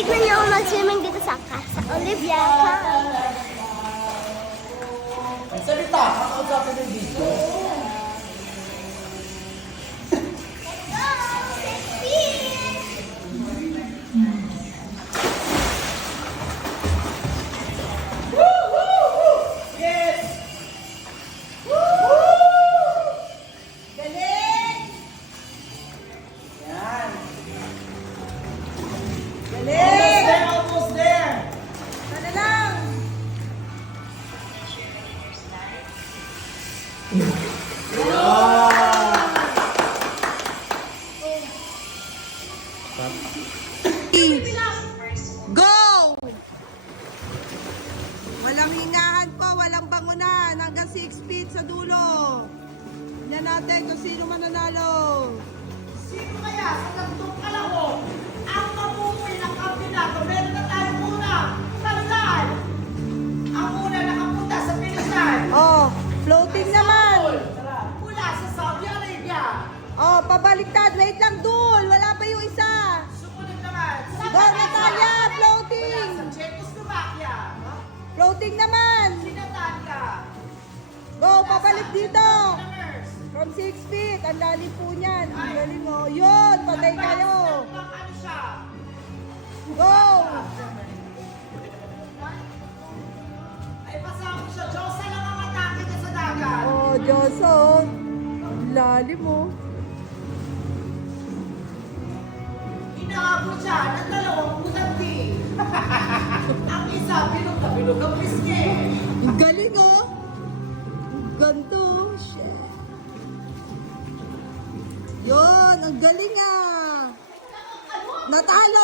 Titignan niyo ako mag-swimming dito sa Olivia. Ang salita, kakausapin ng video. Almost there. Sana lang. Go! Walang hingahan po, walang bangunan. Hanggang 6 feet sa dulo. Tignan natin kung sino mananalo. Sino kaya sa tatlong kalahok ang mabuhay ng kampinato? Meron na tayo muna. Tandaan! Ang una nakapunta sa Pilipinas. Oh, floating naman. Mula sa Saudi Arabia. Oh, pabaliktad. Wait lang, Dul. Wala pa yung isa. Sumunod naman. Go, Natalia. Mula Floating. sa Czechoslovakia. Floating naman. Si Natalia. Go, pabalik dito. Nurse. From 6 feet. Ang lalim po niyan. Ang galing mo. Yun, patay kayo. Ano siya? Go. Ay, pasama siya. Diyosa lang ang atake niya sa dagat. Oh, Diyos, oh. Ang lalim mo. Inaabot siya ng dalawang butanti. Ang isa, bilog na bilog ang pisngi. Ang galing, oh. Ang ganto. Shit. Yun, ang galing, ah. Natalo